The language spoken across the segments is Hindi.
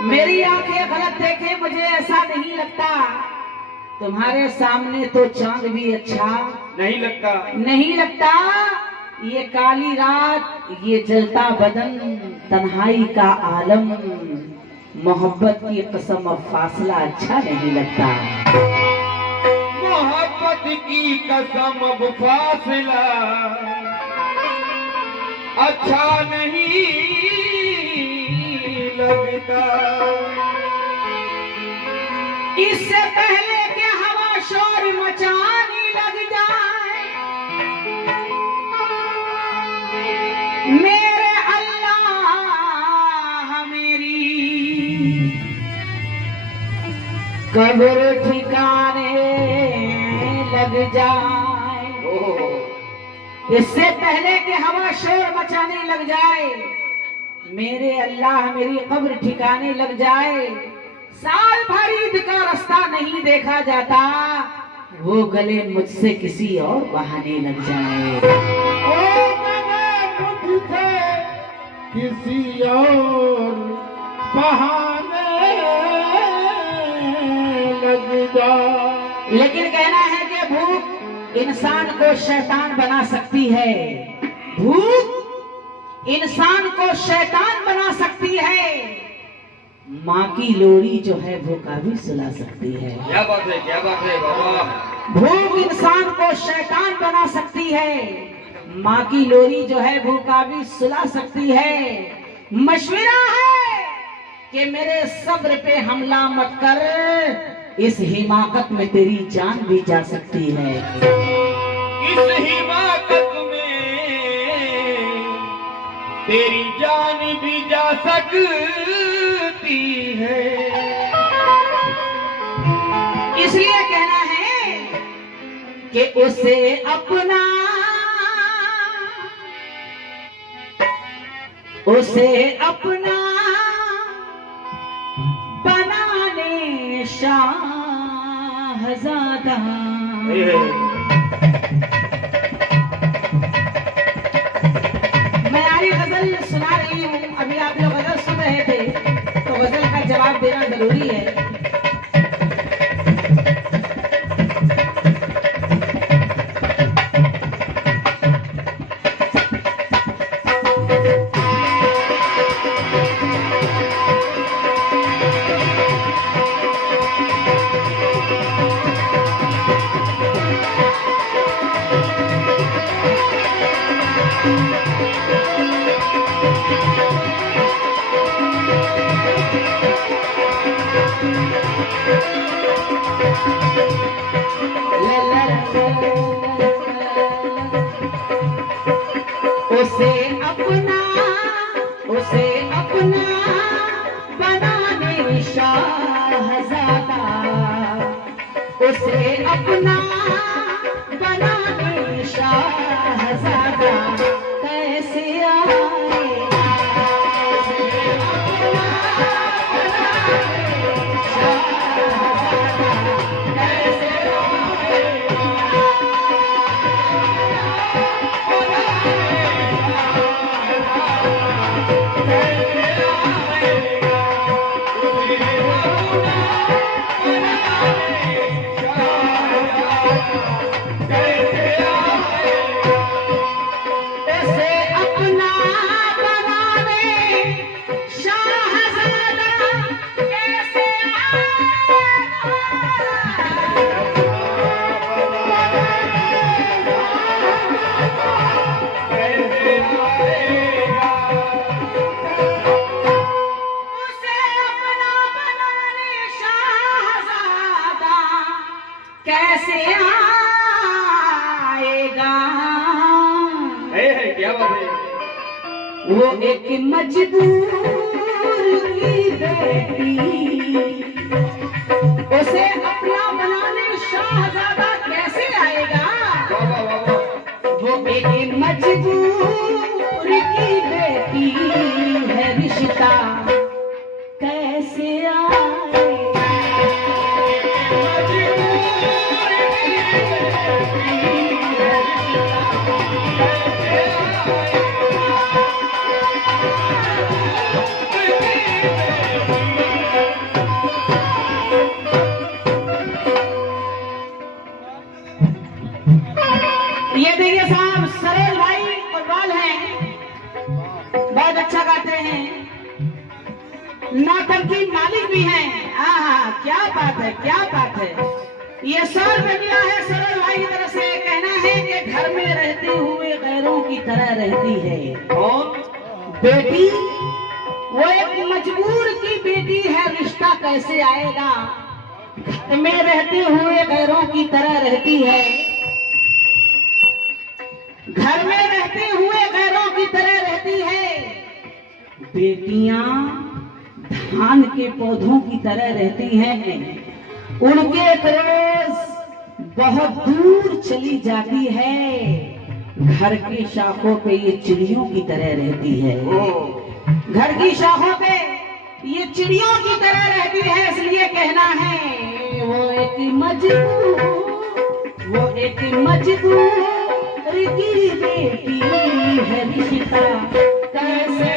मेरी आंखें गलत देखे, मुझे ऐसा नहीं लगता। तुम्हारे सामने तो चांद भी अच्छा नहीं लगता। नहीं लगता। ये काली रात, ये जलता बदन, तन्हाई का आलम, मोहब्बत की कसम अब फासला अच्छा नहीं लगता। मोहब्बत की कसम अब फासला अच्छा नहीं लगता। इससे पहले कि हवा शोर मचाने लग जाए, मेरे अल्लाह मेरी कब्र ठिकाने लग जाए। इससे पहले कि हवा शोर मचाने लग जाए, मेरे अल्लाह मेरी कब्र ठिकाने लग जाए। साल भर ईद का रास्ता नहीं देखा जाता, वो गले मुझसे किसी और बहाने लग जाए। ओ गले मुझसे किसी और बहाने लग जाए। लेकिन कहना है कि भूख इंसान को शैतान बना सकती है। भूख इंसान को शैतान बना सकती है। माँ की लोरी जो है भूखा भी सुला सकती है। क्या बात है, क्या बात है बाबा। भूख इंसान को शैतान बना सकती है। माँ की लोरी जो है भूखा भी सुला सकती है। मशवरा है कि मेरे सब्र पे हमला मत कर, इस हिमाकत में तेरी जान भी जा सकती है। इस हिमाकत में तेरी जान भी जा सकती है। इसलिए कहना है कि उसे अपना बनाने शाहज़ादा। मैं आरी गजल सुना रही हूँ, अभी आप लोग गजल सुन रहे थे तो गजल का जवाब देना जरूरी है। उसे अपना बनाने शाहज़ादा, उसे अपना बनाने शाहज़ादा कैसे आएगा। कैसे आएगा। क्या बात है। वो एक मजदूर की बेटी, उसे अपना बनाने शाहज़ादा कैसे आएगा। वो एक मजदूर की बेटी है, रिश्ता कैसे आएगा। नौटंकी मालिक भी हैं। आहा, क्या बात है, क्या बात है। ये 100 रुपये मिला है सरोज भाई की तरफ से। कहना है कि घर में रहते हुए गैरों की तरह रहती है। कौन? बेटी, वो एक मजबूर की बेटी है, रिश्ता कैसे आएगा। घर में रहते हुए गैरों की तरह रहती है, घर में रहते हुए गैरों की तरह रहती है। बेटियां धान के पौधों की तरह रहती हैं, उनके एक रोज बहुत दूर चली जाती है। घर की शाखों पे ये चिड़ियों की तरह रहती है, घर की शाखों पे ये चिड़ियों की तरह रहती है। इसलिए कहना है वो एक मजबूर की बेटी है, रिश्ता कैसे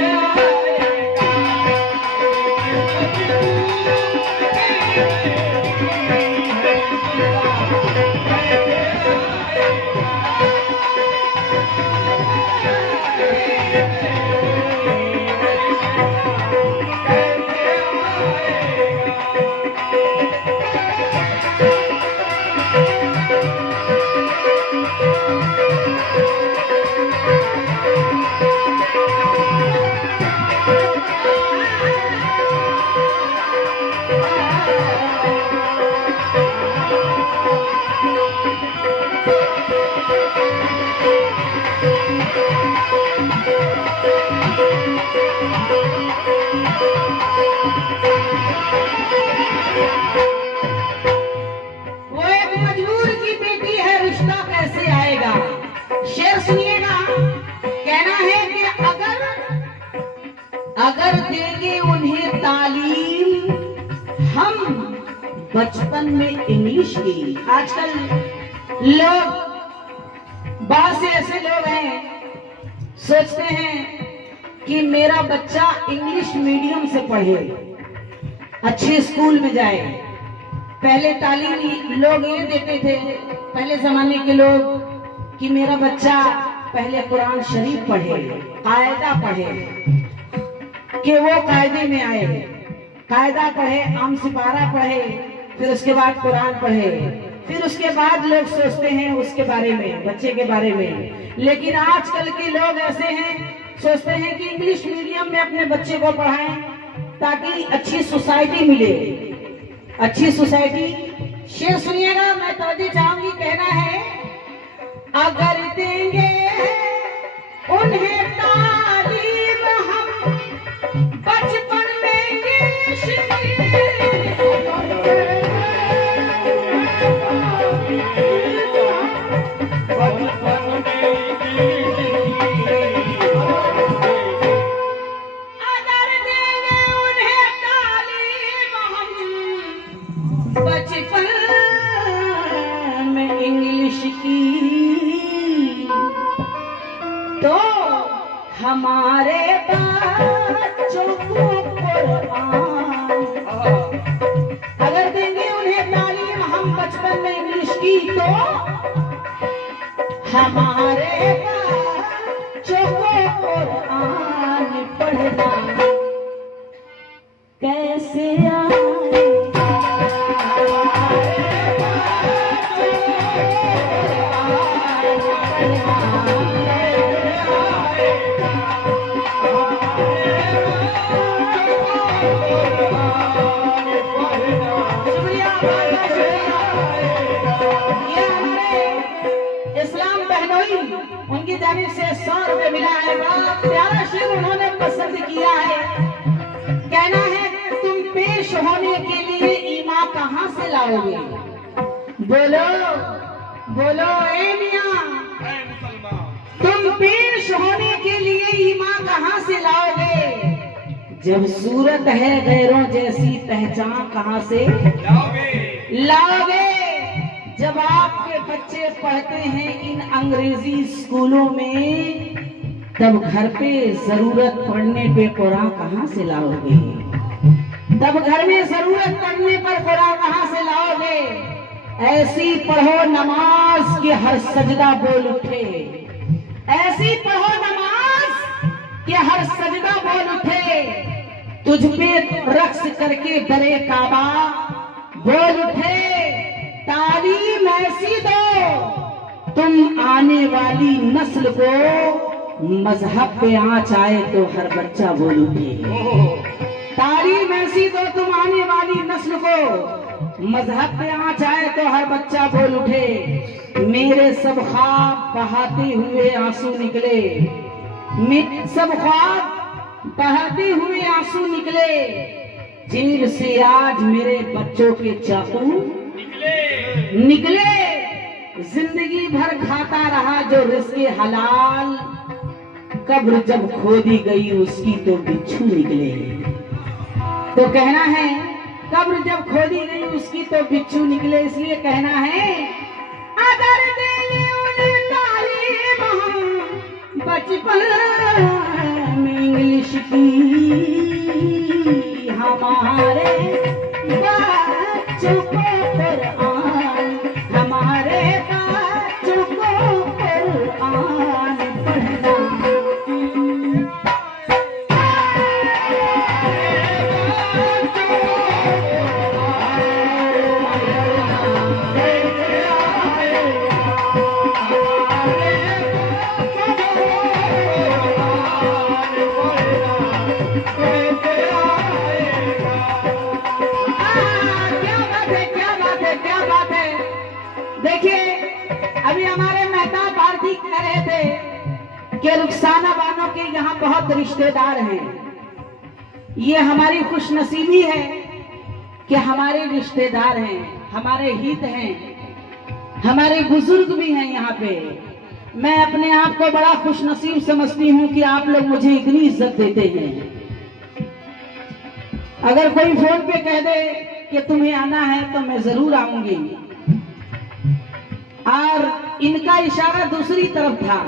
अगर देंगे उन्हें तालीम हम बचपन में इंग्लिश की। आजकल लोग, बहुत से ऐसे लोग हैं, सोचते हैं कि मेरा बच्चा इंग्लिश मीडियम से पढ़े, अच्छे स्कूल में जाए। पहले तालीम लोग ये देते थे, पहले जमाने के लोग, कि मेरा बच्चा पहले कुरान शरीफ पढ़े, कायदा पढ़े, कि वो कायदे में आए, कायदा पढ़े, आम सिपारा पढ़े, फिर उसके बाद कुरान पढ़े, फिर उसके बाद लोग सोचते हैं उसके बारे में, बच्चे के बारे में। लेकिन आजकल के लोग ऐसे हैं, सोचते हैं कि इंग्लिश मीडियम में अपने बच्चे को पढ़ाएं ताकि अच्छी सोसाइटी मिले, अच्छी सोसाइटी। शेर सुनिएगा, मैं तवज्जो चाहूंगी। कहना है अगर देंगे उन्हें तालीम हम बचपन में इंग्लिश अगर देंगे उन्हें तालीम हम बचपन में इंग्लिश की, तो हमारे बच्चों को कुरान, अगर देंगे उन्हें तालीम हम बचपन में इंग्लिश की, तो हमारे बच्चों को कुरान पढ़ना कैसे इस्लाम बहनोई उनकी जानिब से 100 रुपये मिला है। बड़ा प्यारा शेर उन्होंने पसंद किया है। कहना है तुम पेश होने के लिए ईमा कहाँ से लाओगे। बोलो बोलो ए मियां, तुम पेश होने के लिए ईमा कहाँ से लाओगे। जब सूरत है गैरों जैसी पहचान कहाँ से लाओगे। जब आपके बच्चे पढ़ते हैं इन अंग्रेजी स्कूलों में, तब घर पे जरूरत पड़ने पे कुरान कहाँ से लाओगे। तब घर में जरूरत पड़ने पर कुरान कहाँ से लाओगे। ऐसी पढ़ो नमाज के हर सजदा बोल उठे, ऐसी पढ़ो नमाज के हर सजदा बोल उठे, तुझ पे रक्स करके दरे काबा बोल उठे तालीम ऐसी दो तुम आने वाली नस्ल को मजहब पे आँच आए तो हर बच्चा बोल उठे। तालीम ऐसी दो तुम आने वाली नस्ल को मजहब पे आँच आए तो हर बच्चा बोल उठे। मेरे सब ख्वाब बहाते हुए आंसू निकले, मेरे सब ख्वाब बहाते हुए आंसू निकले। जेल से आज मेरे बच्चों के चाकू निकले। जिंदगी भर खाता रहा जो रिज़्क़े हलाल, कब्र जब खोदी गई उसकी तो बिच्छू निकले। तो कहना है कब्र जब खोदी गई उसकी तो बिच्छू निकले। इसलिए कहना है अगर देने उन्हें तालीम हम बचपन में इंग्लिश की, हमारे बच्चों को कुरान, हमारे बच्चों को कुरान पढ़ना। कह रहे थे कि रुखसाना बानो के यहाँ बहुत रिश्तेदार हैं। ये हमारी खुशनसीबी है कि हमारे रिश्तेदार हैं, हमारे हित हैं, हमारे बुजुर्ग भी हैं यहाँ पे। मैं अपने आप को बड़ा खुशनसीब समझती हूँ कि आप लोग मुझे इतनी इज्जत देते हैं। अगर कोई फोन पे कह दे कि तुम्हें आना है तो मैं जरूर आऊंगी। और इनका इशारा दूसरी तरफ था।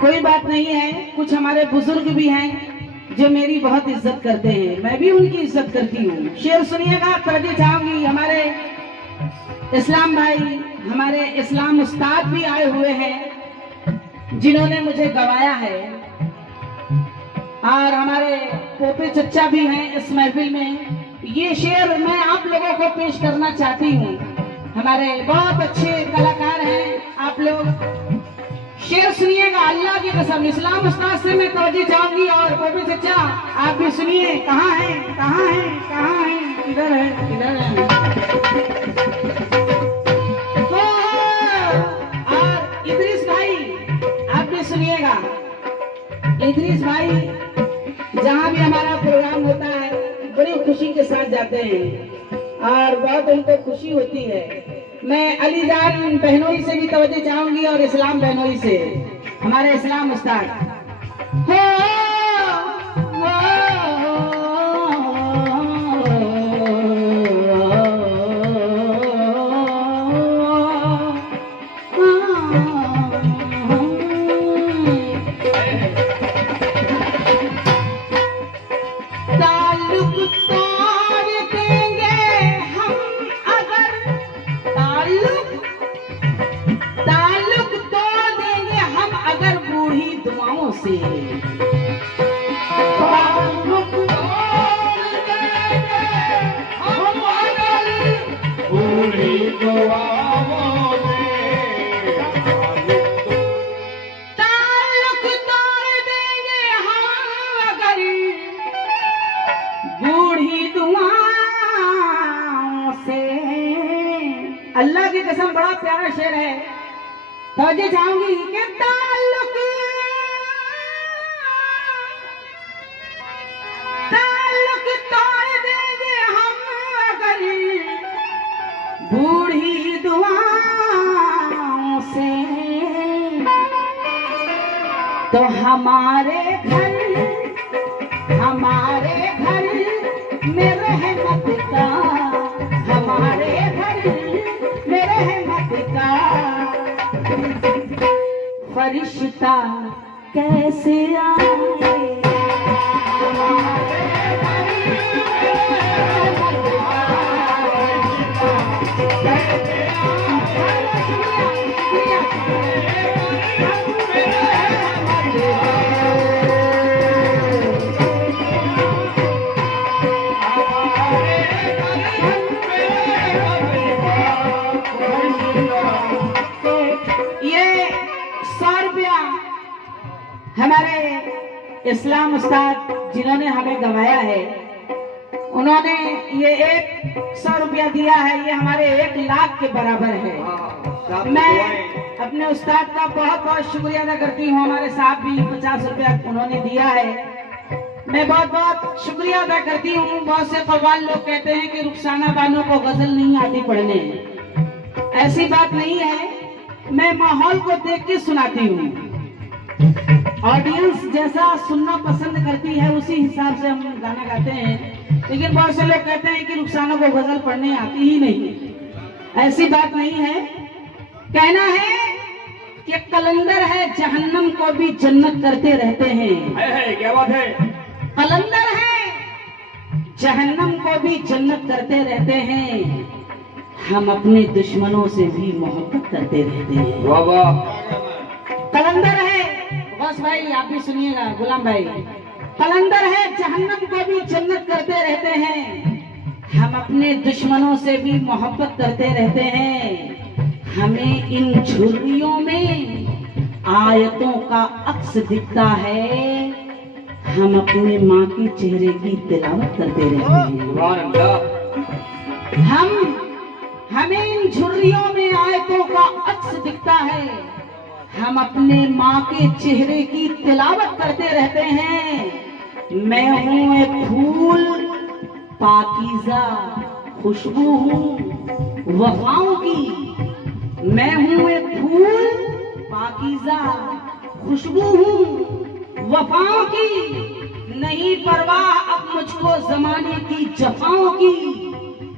कोई बात नहीं है, कुछ हमारे बुजुर्ग भी हैं जो मेरी बहुत इज्जत करते हैं, मैं भी उनकी इज्जत करती हूँ। शेर सुनिएगा, तवज्जो चाहूंगी। हमारे इस्लाम भाई, हमारे इस्लाम उस्ताद भी आए हुए हैं जिन्होंने मुझे गवाया है, और हमारे पोपे चच्चा भी हैं इस महफिल में। ये शेर मैं आप लोगों को पेश करना चाहती हूँ। हमारे बहुत अच्छे कलाकार हैं आप लोग। शेर सुनिएगा, अल्लाह की कसम। इस्लाम उस्ताद से मैं तवज्जो चाहूंगी, और पोपे चच्चा आप भी सुनिए। कहाँ हैं, कहाँ हैं, कहाँ हैं? इधर है, इधर है। और इदरीस भाई आप भी सुनिएगा। इदरीस भाई जहाँ भी हमारा प्रोग्राम होता है बड़ी खुशी के साथ जाते हैं और बहुत उनको खुशी होती है। मैं अलीजान बहनोई से भी तवज्जो चाहूंगी और इस्लाम बहनोई से, हमारे इस्लाम उस्ताद। अल्लाह की कसम बड़ा प्यारा शेर है। तवज्जो चाहूंगी कि ताल्लुक तोड़ देंगे हम अगर बूढ़ी दुआओं से, तो हमारे घर में रहमत का, हमारे घर में रहमत का फरिश्ता कैसे आए। इस्लाम उस्ताद जिन्होंने हमें गवाया है, उन्होंने ये 100 रुपया दिया है, ये हमारे 1 लाख के बराबर है। मैं अपने उस्ताद का बहुत बहुत शुक्रिया अदा करती हूँ। हमारे साहब भी 50 रुपया उन्होंने दिया है, मैं बहुत बहुत शुक्रिया अदा करती हूँ। बहुत से कव्वाल लोग कहते हैं कि रुखसाना बानो को गजल नहीं आती पढ़ने, ऐसी बात नहीं है। मैं माहौल को देख के सुनाती हूँ, ऑडियंस जैसा सुनना पसंद करती है उसी हिसाब से हम गाना गाते हैं। लेकिन बहुत से लोग कहते हैं कि रुखसाना को गजल पढ़ने आती ही नहीं, ऐसी बात नहीं है। कहना है कि कलंदर है जहन्नम को भी जन्नत करते रहते हैं। क्या बात है? कलंदर है जहन्नम को भी जन्नत करते रहते हैं, हम अपने दुश्मनों से भी मोहब्बत करते रहते हैं। वाह वाह। कलंदर है, बस भाई आप भी सुनिएगा, गुलाम भाई। कलंदर है जहन्नम को भी जन्नत करते रहते हैं, हम अपने दुश्मनों से भी मोहब्बत करते रहते हैं। हमें इन झुर्रियों में आयतों का अक्स दिखता है, हम अपने माँ के चेहरे की तिलावत करते रहते हैं। हमें इन झुर्रियों में आयतों का अक्स दिखता है, हम अपने माँ के चेहरे की तिलावत करते रहते हैं। मैं हूँ एक फूल पाकीज़ा खुशबू हूँ वफाओं की। मैं हूँ एक फूल पाकीज़ा खुशबू हूँ वफाओं की। नहीं परवाह अब मुझको जमाने की जफाओं की,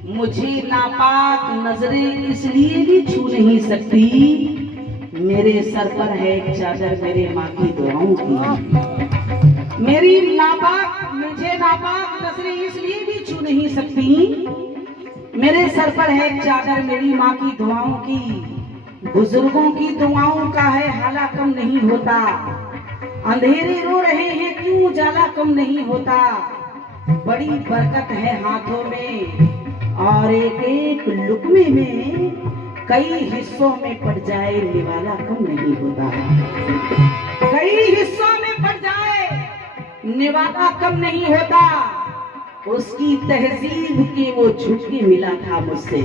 मुझे नापाक नजरें इसलिए भी छू नहीं सकती, मेरे सर पर है एक चादर मेरे माँ की दुआओं की। मुझे नापाक नजरें इसलिए भी छू नहीं सकती, मेरे सर पर है एक चादर मेरी माँ की दुआओं की। बुजुर्गों की दुआओं का है हाला कम नहीं होता, अंधेरे रो रहे हैं क्यों उजाला कम नहीं होता। बड़ी बरकत है हाथों में और एक एक लुकमे में, कई हिस्सों में पड़ जाए निवाला कम नहीं होता। कई हिस्सों में पड़ जाए निवाला कम नहीं होता। उसकी तहजीब के वो झुटके मिला था मुझसे।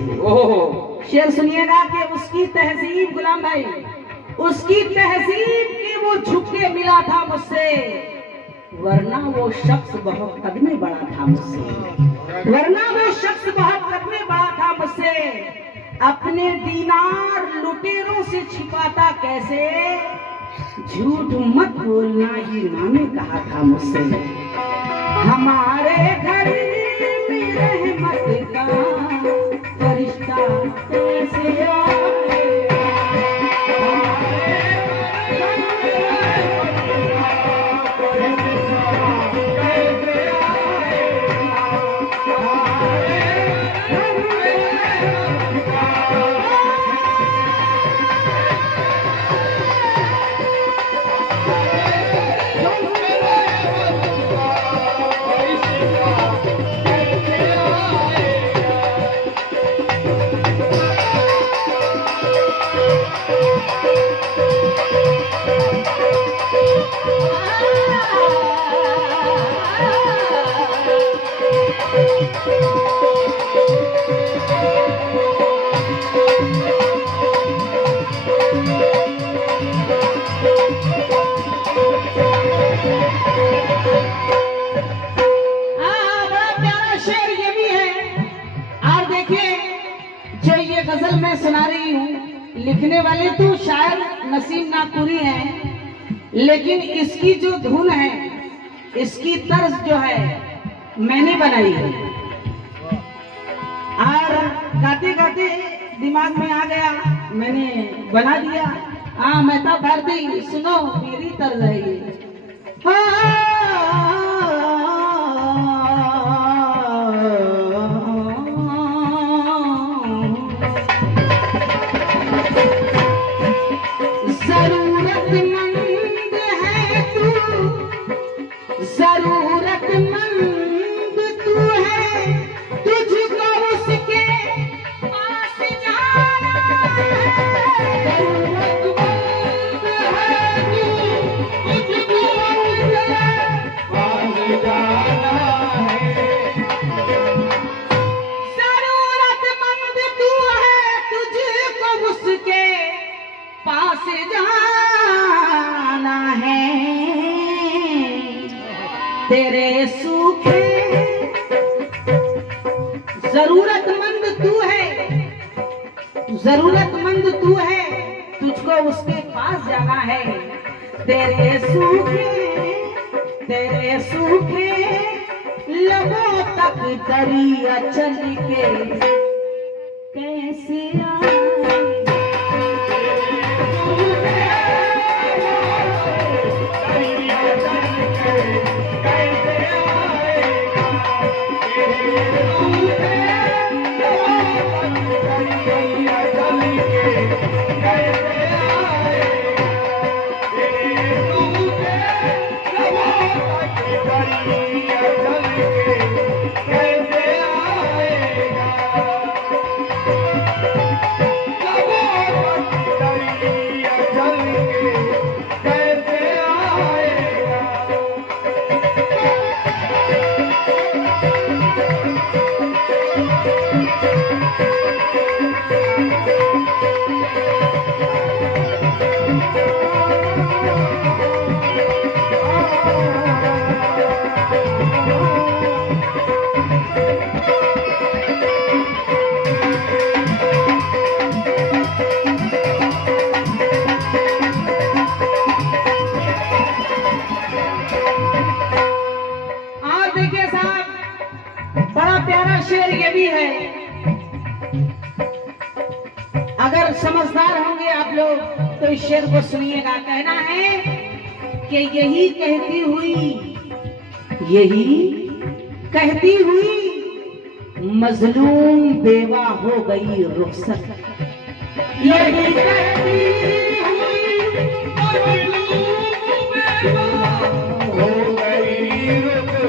शेर सुनिएगा कि उसकी तहजीब, गुलाम भाई, उसकी तहजीब के वो झुटके मिला था मुझसे, वरना वो शख्स बहुत कदमे बड़ा था मुझसे। वरना वो शख्स बहुत कदमे बड़ा था मुझसे। अपने दीनार लुटेरों से छिपाता कैसे, झूठ मत बोलना ये माँ ने कहा था मुझसे। हमारे घर में रहमत का फरिश्ता कैसे आए, गजल मैं सुना रही हूँ, लिखने वाले तो शायर नसीम नागपुरी हैं, लेकिन इसकी जो धुन है, इसकी तर्ज जो है मैंने बनाई है। और गाते गाते दिमाग में आ गया, मैंने बना दिया। हाँ मेहता भारती, सुनो मेरी तर्ज है ये। जरूरतमंद तू है, जरूरतमंद तू है, तुझको उसके पास जाना है। तेरे सूखे लबों तक दरिया चल के कैसे आए। शेर ये भी है, अगर समझदार होंगे आप लोग तो इस शेर को सुनिएगा। कहना है कि यही कहती हुई मजलूम बेवा हो गई रुखसत। यही कहती हुई मजलूम बेवा हो गई रुखसत।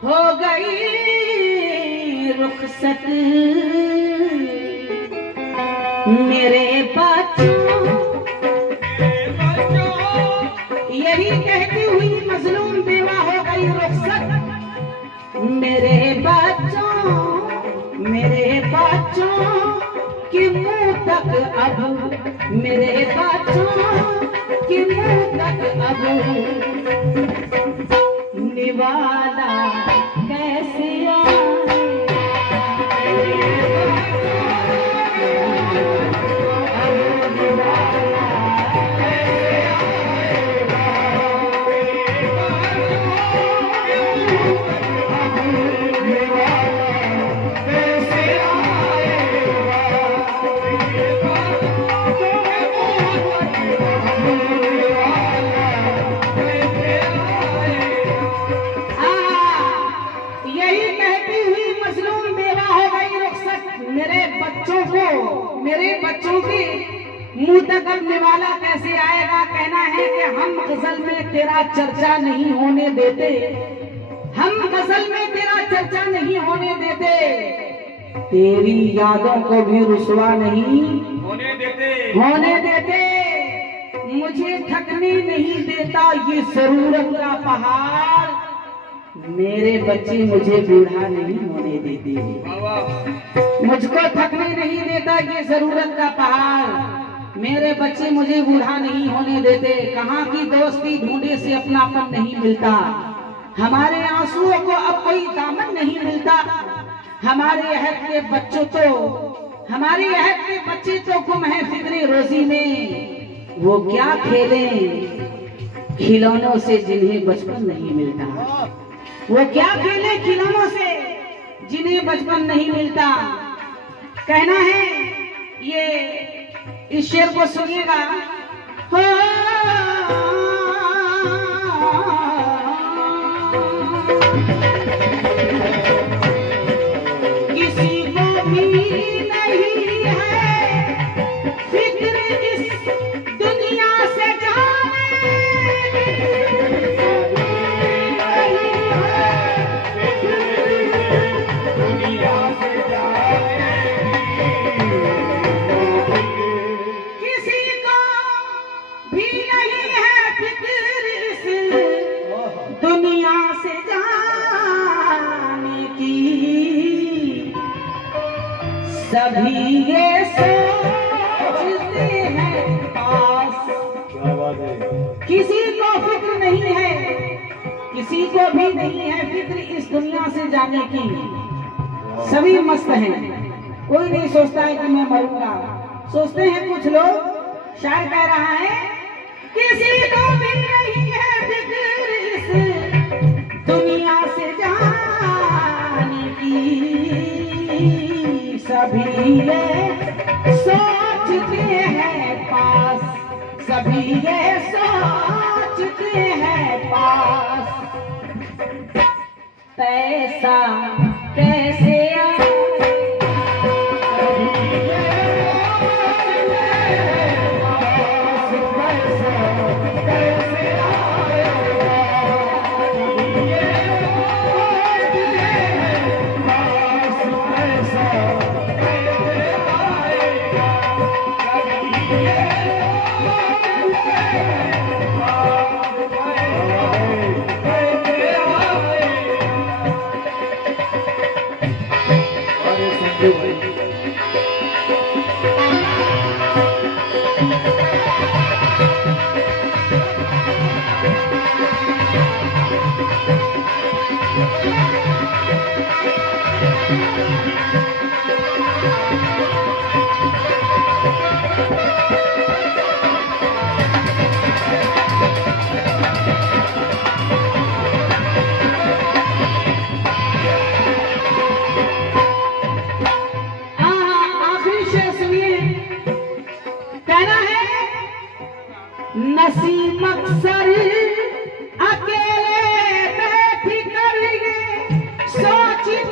हो गई रुखसत मेरे बच्चों, यही कहती हुई मजलूम बेवा हो गई रुखसत मेरे बच्चों के मुंह तक अब, मेरे बच्चों के मुंह तक अब निवाला कैसे मेरे बच्चों के मुंह तक अब निवाला कैसे आएगा। कहना है कि हम गजल में तेरा चर्चा नहीं होने देते, हम गजल में तेरा चर्चा नहीं होने देते, तेरी यादों को भी रुसवा नहीं होने देते। मुझे थकने नहीं देता ये जरूरत का पहाड़, मेरे बच्चे मुझे बूढ़ा नहीं होने देते। मुझको थकने नहीं देता ये जरूरत का पहाड़, मेरे बच्चे मुझे बूढ़ा नहीं होने देते। कहाँ की दोस्ती ढूंढे से अपनापन नहीं मिलता, हमारे आंसुओं को अब कोई दामन नहीं मिलता। हमारे अहद के बच्चे तो गुम है फिक्री रोजी में, वो क्या खेले खिलौनों से जिन्हें बचपन नहीं मिलता, वो क्या खेले खिलौनों से जिन्हें बचपन नहीं मिलता। कहना है ये इस शेर को सुनिएगा। हो किसी को भी नहीं है फिक्र इस दुनिया से जाने, किसी को भी सभी ये सोचते हैं पास। क्या बात है। किसी को फिक्र नहीं है, किसी को भी नहीं है फिक्र इस दुनिया से जाने की। सभी मस्त हैं, कोई नहीं सोचता है कि मैं मरूंगा। सोचते हैं कुछ लोग, शायर कह रहा है किसी को भी नहीं है फिक्र इस दुनिया से जाने की। सभी ये सोचते हैं पास, सभी ये सोचते हैं पास। पैसा कैसे आए, नसीम अक्सर अकेले बैठ कर ये सोचती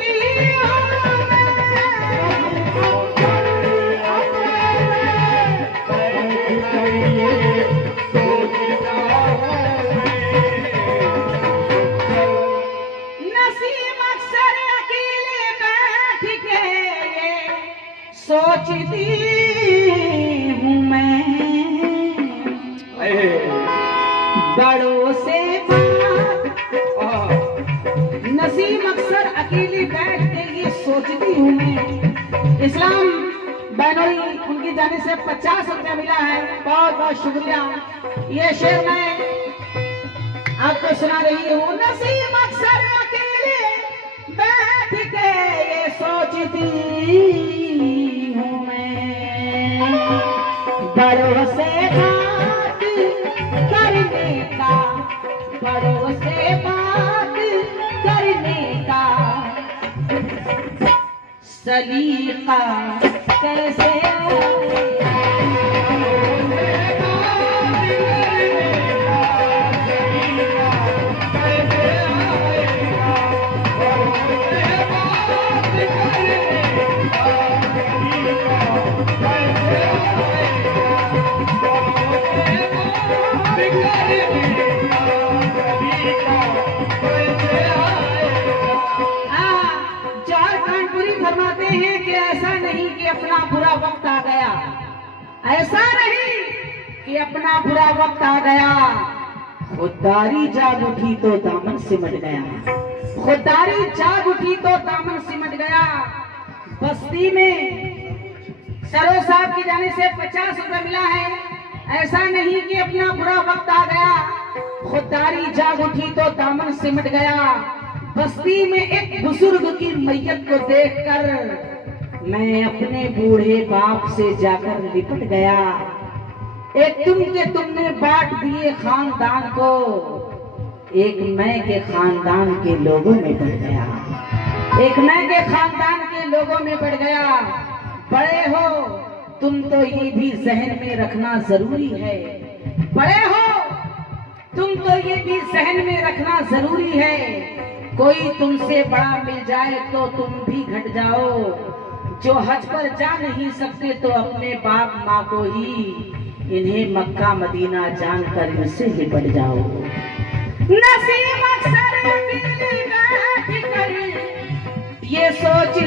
नसीम अक्सर अकेले बैठ के ये सोचती हूँ मैं। बड़ों से नसीम अक्सर अकेली बैठ के ये सोचती हूँ मैं। इस्लाम बैनोरी उनकी जाने से 50 रुपया मिला है, बहुत बहुत शुक्रिया। ये शेर मैं आपको सुना रही हूँ। नसीम अक्सर अकेले बैठ के ये सोचती हूँ मैं। बड़ों से बात करने का, बड़ों से बात करने का सलीका कैसे फरमाते हैं कि ऐसा नहीं कि अपना बुरा वक्त आ गया, ऐसा नहीं कि अपना बुरा वक्त आ गया। खुददारी जाग उठी तो दामन सिमट गया, खुददारी जाग उठी तो दामन सिमट गया। बस्ती में सरोज साहब की जाने से 50 रुपये मिला है। ऐसा नहीं कि अपना बुरा वक्त आ गया, खुददारी जाग उठी तो दामन सिमट गया। बस्ती में एक बुजुर्ग की मैयत को देखकर मैं अपने बूढ़े बाप से जाकर लिपट गया। एक तुमने बांट दिए खानदान को, एक मैं के खानदान के लोगों में बढ़ गया, एक मैं के खानदान के लोगों में बढ़ गया। बड़े हो तुम तो ये भी जहन में रखना जरूरी है, बड़े हो तुम तो ये भी जहन में रखना जरूरी है। कोई तुमसे बड़ा मिल जाए तो तुम भी घट जाओ। जो हज पर जा नहीं सकते तो अपने बाप माँ को ही, इन्हें मक्का मदीना जानकर इनसे लिपट जाओ। नसीम अक्सर अकेले बैठ कर ये सोच